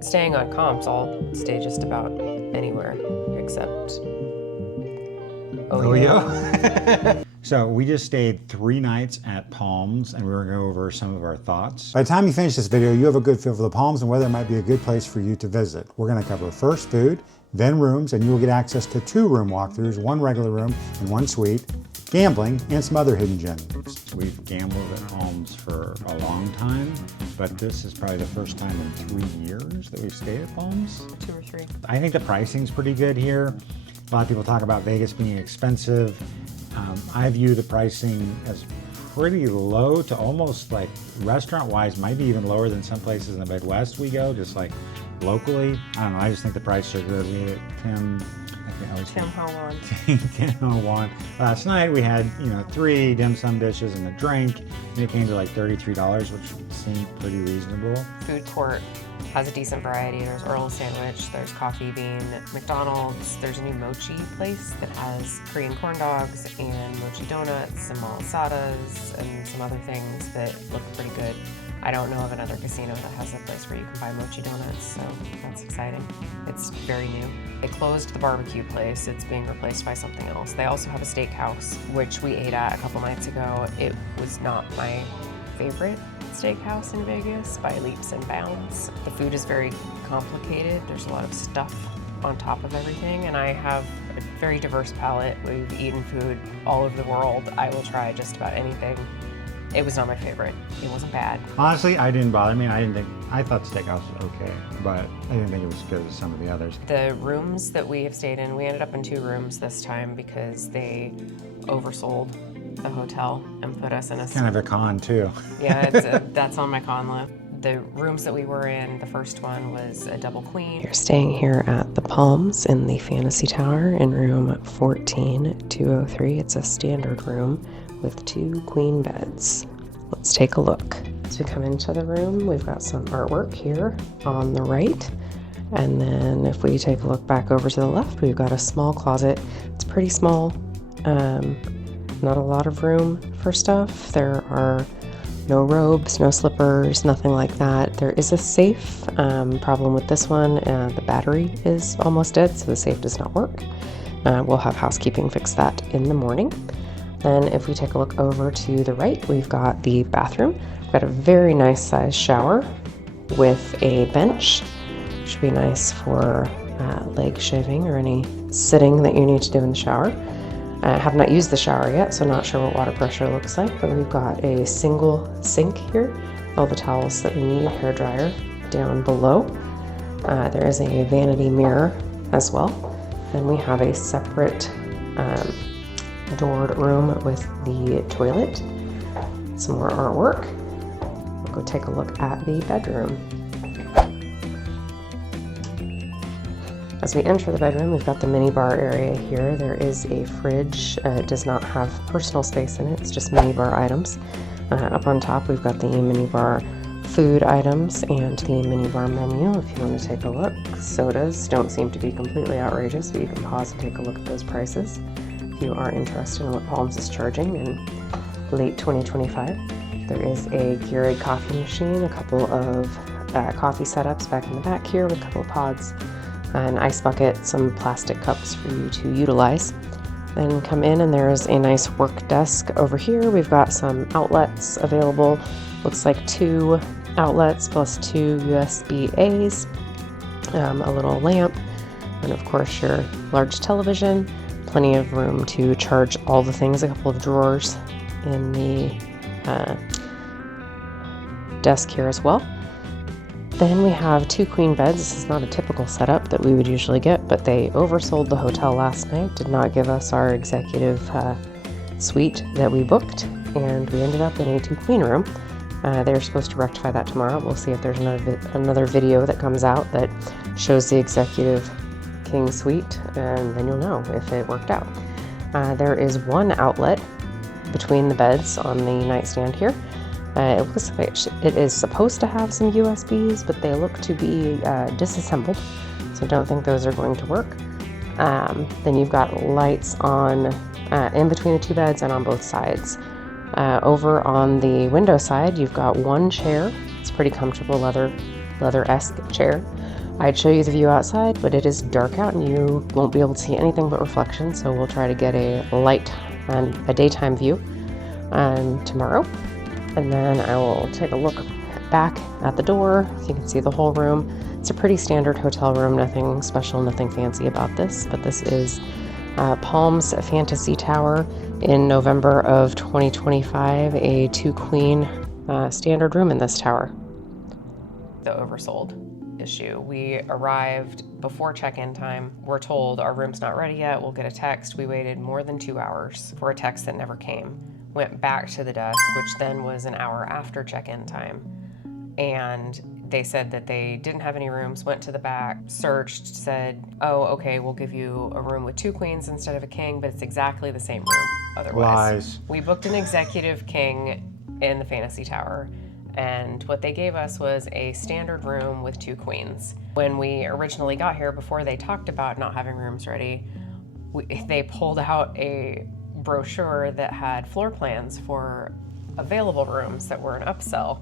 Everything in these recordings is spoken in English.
Staying on comps, I'll stay just about anywhere except Oyo. So we just stayed 3 nights at Palms, and we were going to go over some of our thoughts. By the time you finish this video, you have a good feel for the Palms and whether it might be a good place for you to visit. We're going to cover first food, then rooms, and you will get access to 2 room walkthroughs, 1 regular room and 1 suite, gambling, and some other hidden gems. We've gambled at Palms for a long time, but this is probably the first time in 3 years that we've stayed at Palms. 2 or 3. I think the pricing's pretty good here. A lot of people talk about Vegas being expensive. I view the pricing as pretty low to almost like restaurant-wise, might be even lower than some places in the Midwest we go, just like locally. I don't know, I just think the price should really, Tim Ho Wan. Last night we had, 3 dim sum dishes and a drink, and it came to like $33, which seemed pretty reasonable. Food court has a decent variety. There's Earl's Sandwich, there's Coffee Bean, McDonald's, there's a new mochi place that has Korean corn dogs and mochi donuts and malasadas and some other things that look pretty good. I don't know of another casino that has a place where you can buy mochi donuts, so that's exciting. It's very new. They closed the barbecue place. It's being replaced by something else. They also have a steakhouse, which we ate at a couple nights ago. It was not my favorite steakhouse in Vegas by leaps and bounds. The food is very complicated. There's a lot of stuff on top of everything, and I have a very diverse palate. We've eaten food all over the world. I will try just about anything. It was not my favorite. It wasn't bad. Honestly, I didn't bother me. I thought Steakhouse was okay, but I didn't think it was as good as some of the others. The rooms that we have stayed in, we ended up in 2 rooms this time because they oversold the hotel and put us in a... Kind of a con too. Yeah, that's on my con list. The rooms that we were in, the first one was a double queen. You're staying here at the Palms in the Fantasy Tower in room 14203. It's a standard room with 2 queen beds. Let's take a look. As we come into the room, we've got some artwork here on the right. And then if we take a look back over to the left, we've got a small closet. It's pretty small. Not a lot of room for stuff. There are no robes, no slippers, nothing like that. There is a safe. Problem with this one, the battery is almost dead, so the safe does not work. We'll have housekeeping fix that in the morning. Then if we take a look over to the right, we've got the bathroom. We've got a very nice sized shower with a bench. Should be nice for leg shaving or any sitting that you need to do in the shower. I have not used the shower yet, so not sure what water pressure looks like, but we've got a single sink here. All the towels that we need, hair dryer down below. There is a vanity mirror as well. Then we have a separate doored room with the toilet. Some more artwork. We'll go take a look at the bedroom. As we enter the bedroom, we've got the mini bar area here. There is a fridge. It does not have personal space in it. It's just mini bar items. Up on top, we've got the mini bar food items and the mini bar menu if you want to take a look. Sodas don't seem to be completely outrageous, but you can pause and take a look at those prices if you are interested in what Palms is charging in late 2025. There is a Keurig coffee machine, a couple of coffee setups back in the back here with a couple of pods, an ice bucket, some plastic cups for you to utilize. Then come in and there's a nice work desk over here. We've got some outlets available. Looks like 2 outlets plus 2 USB-As, a little lamp, and of course your large television. Plenty of room to charge all the things, a couple of drawers in the desk here as well. Then we have 2 queen beds. This is not a typical setup that we would usually get, but they oversold the hotel last night, did not give us our executive suite that we booked, and we ended up in a 2 queen room. They're supposed to rectify that tomorrow. We'll see if there's another video that comes out that shows the executive king suite, and then you'll know if it worked out. There is 1 outlet between the beds on the nightstand here. It looks like it is supposed to have some USBs, but they look to be disassembled, so don't think those are going to work. Then you've got lights on in between the 2 beds and on both sides. Over on the window side, you've got 1 chair. It's pretty comfortable, leather-esque chair. I'd show you the view outside, but it is dark out and you won't be able to see anything but reflection, so we'll try to get a light and a daytime view tomorrow. And then I will take a look back at the door so you can see the whole room. It's a pretty standard hotel room, nothing special, nothing fancy about this, but this is Palms Fantasy Tower in November of 2025, a 2-queen standard room in this tower. The oversold issue. We arrived before check-in time. We're told our room's not ready yet. We'll get a text. We waited more than 2 hours for a text that never came. Went back to the desk, which then was an hour after check-in time. And they said that they didn't have any rooms, went to the back, searched, said, oh, okay, we'll give you a room with 2 queens instead of a king, but it's exactly the same room otherwise. Lies. We booked an executive king in the Fantasy Tower, and what they gave us was a standard room with 2 queens. When we originally got here, before they talked about not having rooms ready, they pulled out a brochure that had floor plans for available rooms that were an upsell,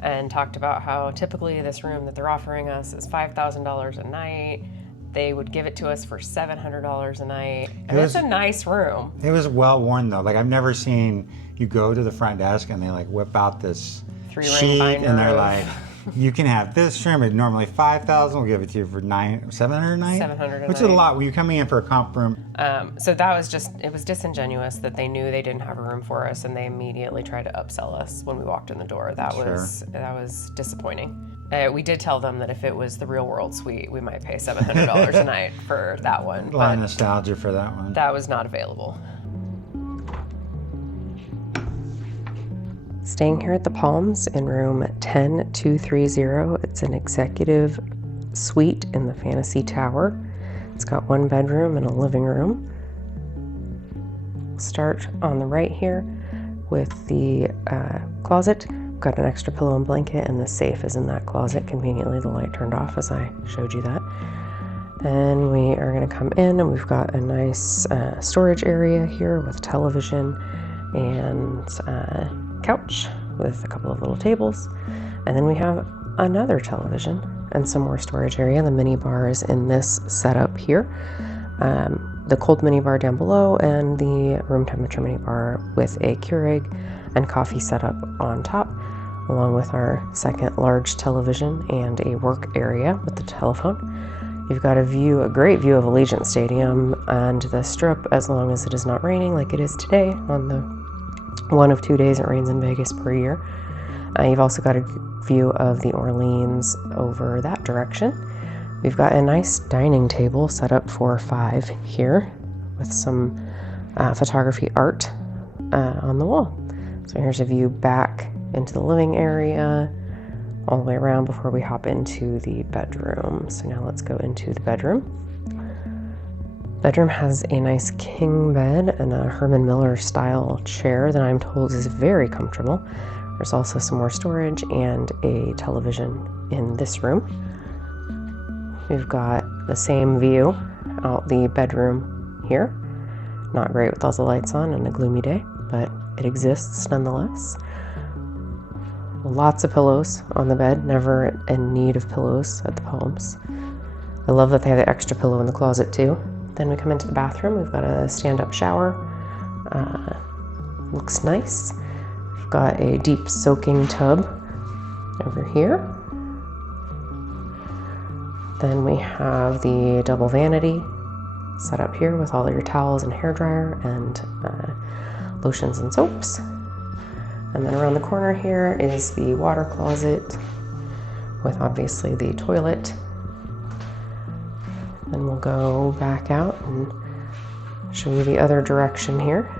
and talked about how typically this room that they're offering us is $5,000 a night. They would give it to us for $700 a night. And it's a nice room. It was well worn though. Like I've never seen you go to the front desk and they like whip out this 3-ring sheet binder and they're of- like, you can have this room at normally $5,000. We'll give it to you for $700 a night. $700 a which is night. a lot when you're coming in for a comp room. So that was just, it was disingenuous that they knew they didn't have a room for us and they immediately tried to upsell us when we walked in the door. That was disappointing. We did tell them that if it was the real world suite, we might pay $700 a night for that one. A lot of nostalgia for that one. That was not available. Staying here at the Palms in room 10230. It's an executive suite in the Fantasy Tower. It's got 1 bedroom and a living room. Start on the right here with the closet. Got an extra pillow and blanket, and the safe is in that closet. Conveniently, the light turned off as I showed you that. And we are going to come in, and we've got a nice storage area here with television and couch with a couple of little tables. And then we have another television and some more storage area. The mini bar is in this setup here. The cold mini bar down below, and the room temperature mini bar with a Keurig and coffee setup on top, along with our second large television and a work area with the telephone. You've got a great view of Allegiant Stadium and the Strip, as long as it is not raining like it is today on the 1 of 2 days it rains in Vegas per year. You've also got a view of the Orleans over that direction. We've got a nice dining table set up for 5 here with some photography art on the wall. So here's a view back into the living area, all the way around before we hop into the bedroom. So now let's go into the bedroom. Bedroom has a nice king bed and a Herman Miller style chair that I'm told is very comfortable. There's also some more storage and a television in this room. We've got the same view out the bedroom here. Not great with all the lights on and a gloomy day, but it exists nonetheless. Lots of pillows on the bed, never in need of pillows at the Palms. I love that they have the extra pillow in the closet too. Then we come into the bathroom. We've got a stand-up shower. Looks nice. We've got a deep soaking tub over here. Then we have the double vanity set up here with all your towels and hairdryer and lotions and soaps. And then around the corner here is the water closet with obviously the toilet. Then we'll go back out and show you the other direction here,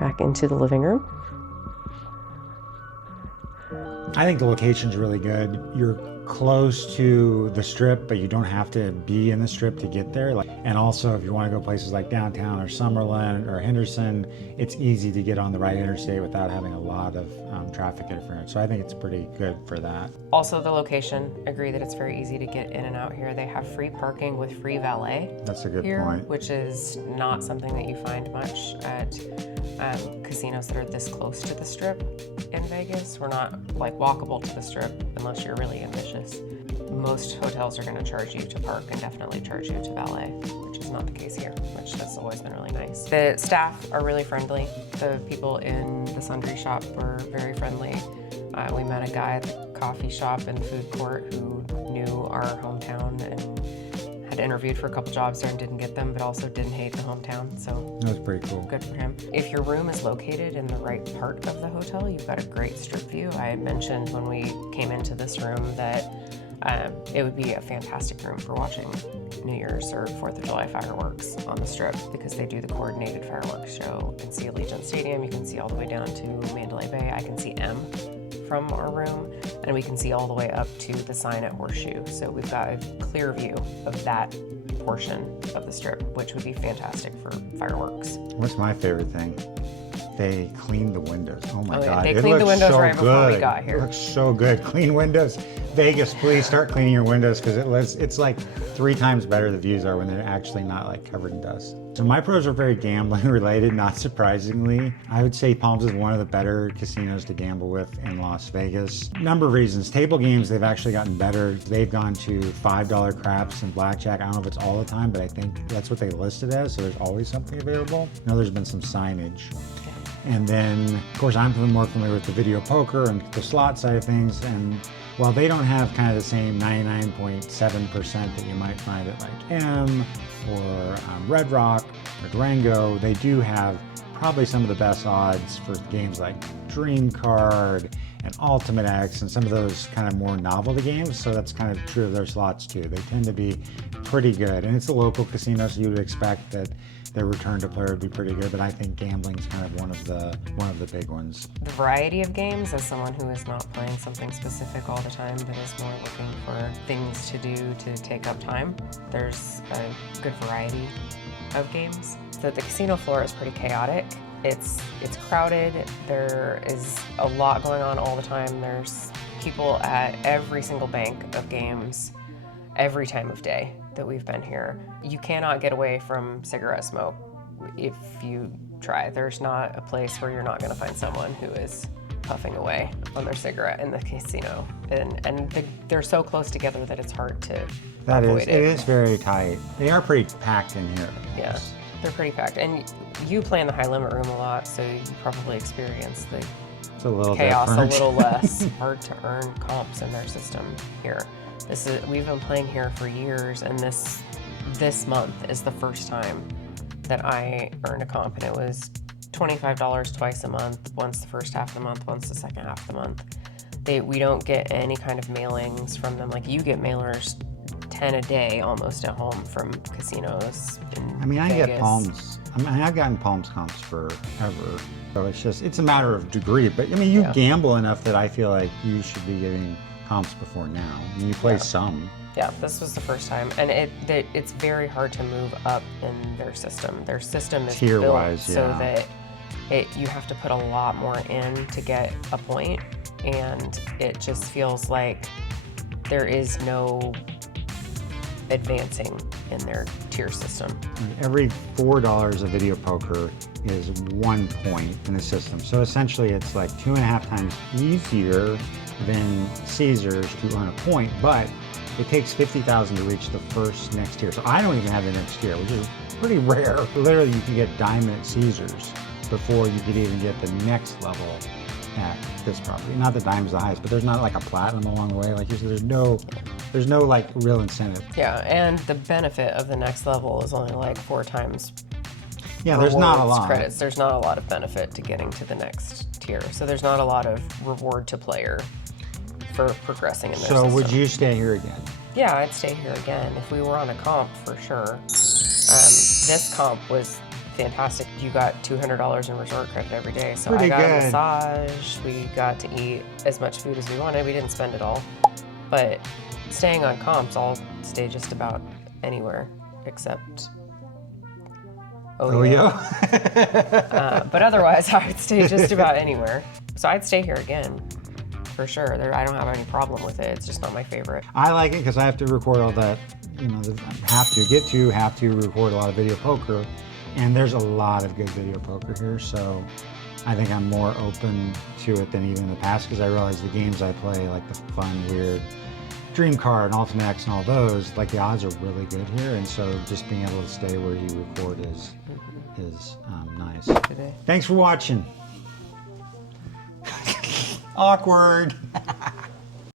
back into the living room. I think the location's really good. You're close to the Strip, but you don't have to be in the Strip to get there. And also, if you want to go places like downtown or Summerlin or Henderson, it's easy to get on the right interstate without having a lot of traffic interference. So I think it's pretty good for that. Also, the location, agree that it's very easy to get in and out here. They have free parking with free valet. That's a good here, point. which is not something that you find much at casinos that are this close to the Strip in Vegas. We're not like walkable to the Strip unless you're really ambitious. most hotels are going to charge you to park and definitely charge you to valet, which is not the case here, which has always been really nice. The staff are really friendly. The people in the sundry shop were very friendly. We met a guy at the coffee shop and food court who knew our hometown and had interviewed for a couple jobs there and didn't get them, but also didn't hate the hometown, so that was pretty cool. Good for him. If your room is located in the right part of the hotel, you've got a great strip view. I had mentioned when we came into this room that it would be a fantastic room for watching New Year's or 4th of July fireworks on the strip because they do the coordinated fireworks show. You can see Allegiant Stadium, you can see all the way down to Mandalay Bay. I can see M from our room, and we can see all the way up to the sign at Horseshoe. So we've got a clear view of that portion of the strip, which would be fantastic for fireworks. What's my favorite thing? They cleaned the windows. Oh my God. They cleaned the windows right before we got here. It looks so good. Clean windows. Vegas, please start cleaning your windows because it's like 3 times better the views are when they're actually not like covered in dust. So my pros are very gambling related, not surprisingly. I would say Palms is one of the better casinos to gamble with in Las Vegas. Number of reasons. Table games, they've actually gotten better. They've gone to $5 craps and blackjack. I don't know if it's all the time, but I think that's what they listed as, so there's always something available. I know there's been some signage. And then, of course, I'm more familiar with the video poker and the slot side of things. And while they don't have kind of the same 99.7% that you might find at like M or Red Rock or Durango, they do have probably some of the best odds for games like Dream Card and Ultimate X and some of those kind of more novelty games. So that's kind of true of their slots too. They tend to be pretty good. And it's a local casino, so you would expect that their return to player would be pretty good, but I think gambling's kind of one of the big ones. The variety of games, as someone who is not playing something specific all the time, but is more looking for things to do to take up time, there's a good variety of games. So the casino floor is pretty chaotic. It's crowded. There is a lot going on all the time. There's people at every single bank of games every time of day that we've been here. You cannot get away from cigarette smoke if you try. There's not a place where you're not going to find someone who is puffing away on their cigarette in the casino. And they're so close together that it's hard to avoid it. It is very tight. They are pretty packed in here. Yeah, they're pretty packed. And you play in the high limit room a lot, so you probably experience the chaos a little less. Hard to earn comps in their system here. We've been playing here for years, and this month is the first time that I earned a comp, and it was $25 twice a month, once the first half of the month, once the second half of the month. We don't get any kind of mailings from them. Like, you get mailers 10 a day almost at home from casinos in Vegas. I get Palms. I've gotten Palms comps forever. So it's a matter of degree. But you gamble enough that I feel like you should be getting comps before now. You play some. Yeah, this was the first time, and it's very hard to move up in their system. Their system is built so that you have to put a lot more in to get a point, and it just feels like there is no advancing in their tier system. Every $4 of video poker is 1 point in the system. So essentially it's like 2.5 times easier than Caesars to earn a point, but it takes 50,000 to reach the next tier. So I don't even have the next tier, which is pretty rare. Literally, you can get diamond at Caesars before you could even get the next level at this property. Not that diamond's the highest, but there's not like a platinum along the way. Like you said, there's no like real incentive. Yeah, and the benefit of the next level is only like 4 times. Yeah, there's not a lot. Credits. There's not a lot of benefit to getting to the next tier. So there's not a lot of reward to player for progressing in their system. So would you stay here again? Yeah, I'd stay here again if we were on a comp for sure. This comp was fantastic. You got $200 in resort credit every day. So I got a massage. We got to eat as much food as we wanted. We didn't spend it all. But staying on comps, I'll stay just about anywhere except But otherwise, I would stay just about anywhere. So I'd stay here again. For sure. I don't have any problem with it. It's just not my favorite. I like it because I have to record all that, have to record a lot of video poker. And there's a lot of good video poker here. So I think I'm more open to it than even in the past because I realize the games I play, like the fun, weird Dream Car and Ultimax and all those, like the odds are really good here, and so just being able to stay where you record is nice. Thanks for watching. Awkward.